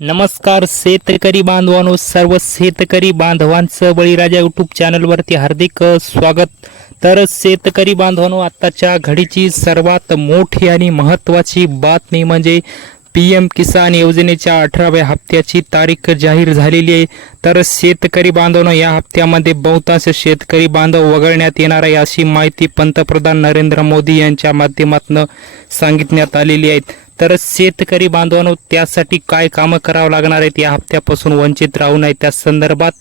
नमस्कार शेतकरी बांधवांनो सर्व शेतकरी बांधवांचं बळीराजा यूट्यूब चॅनलवरती हार्दिक स्वागत. तर शेतकरी बांधवांनो आत्ताच्या घडीची सर्वात मोठी आणि महत्त्वाची बातमी म्हणजे पी एम किसान योजनेच्या अठराव्या हप्त्याची तारीख जाहीर झालेली आहे. तर शेतकरी बांधवांनो या हप्त्यामध्ये बहुतांश शेतकरी बांधव वगळण्यात येणार आहे अशी माहिती पंतप्रधान नरेंद्र मोदी यांच्या माध्यमातून सांगितण्यात आलेली आहे. तर शेतकरी बांधवांनो त्यासाठी काय कामं करावं लागणार आहेत? या हप्त्यापासून वंचित राहू नये. त्या संदर्भात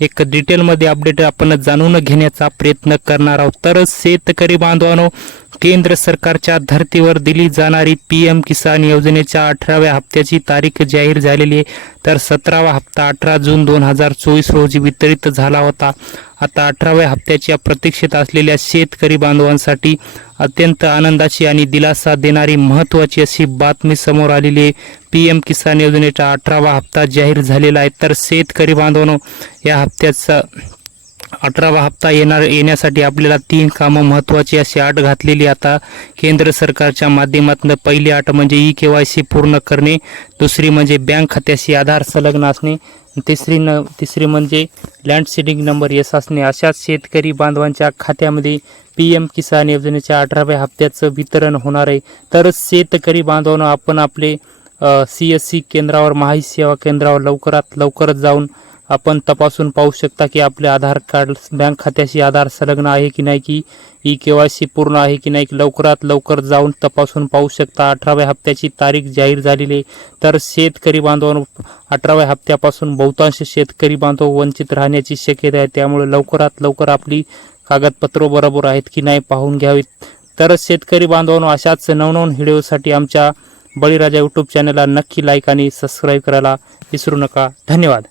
एक डिटेलमध्ये अपडेट आपण जाणून घेण्याचा प्रयत्न करणार आहोत. तर शेतकरी बांधवांनो केंद्र सरकारच्या धर्तीवर दिली जाणारी पी एम किसान योजनेच्या अठराव्या हप्त्याची तारीख जाहीर झालेली आहे. तर सतरावा हप्ता अठरा जून दोन हजार चोवीस रोजी वितरित झाला होता. आता अठराव्या हप्त्याच्या प्रतीक्षेत असलेल्या शेतकरी बांधवांसाठी अत्यंत आनंदाची आणि दिलासा देणारी महत्त्वाची अशी बातमी समोर आलेली आहे. पी एम किसान योजनेचा अठरावा हप्ता जाहीर झालेला आहे. तर शेतकरी बांधवांनो या हप्त्याचा अठरावा हप्ता येणार येण्यासाठी आपल्याला तीन कामं महत्त्वाची अशी आट घातलेली. आता केंद्र सरकारच्या माध्यमातून पहिली आट म्हणजे ई के वाय सी पूर्ण करणे दुसरी म्हणजे बँक खात्याशी आधार संलग्न असणे तिसरी न तिसरी म्हणजे लँड सीडिंग नंबर येस असणे. अशाच शेतकरी बांधवांच्या खात्यामध्ये पी एम किसान योजनेच्या अठराव्या हप्त्याचं वितरण होणार आहे. तर शेतकरी बांधवांना आपण आपले सी एस सी केंद्रावर माहिती सेवा केंद्रावर लवकरात लवकरच जाऊन आपण तपासून पाहू शकता की आपले आधार कार्ड बँक खात्याशी आधार संलग्न आहे की नाही की ई के वाय सी पूर्ण आहे की नाही लवकरात लवकर जाऊन तपासून पाहू शकता. अठराव्या हप्त्याची तारीख जाहीर झालेली आहे. तर शेतकरी बांधव अठराव्या हप्त्यापासून बहुतांश शेतकरी बांधव वंचित राहण्याची शक्यता आहे. त्यामुळे लवकरात लवकर आपली कागदपत्र बरोबर आहेत की नाही पाहून घ्यावीत. तर शेतकरी बांधवांनो अशाच नवनवन व्हिडिओसाठी आमच्या बळीराजा यूट्यूब चॅनलला नक्की लाईक आणि सबस्क्राईब करायला विसरू नका. धन्यवाद.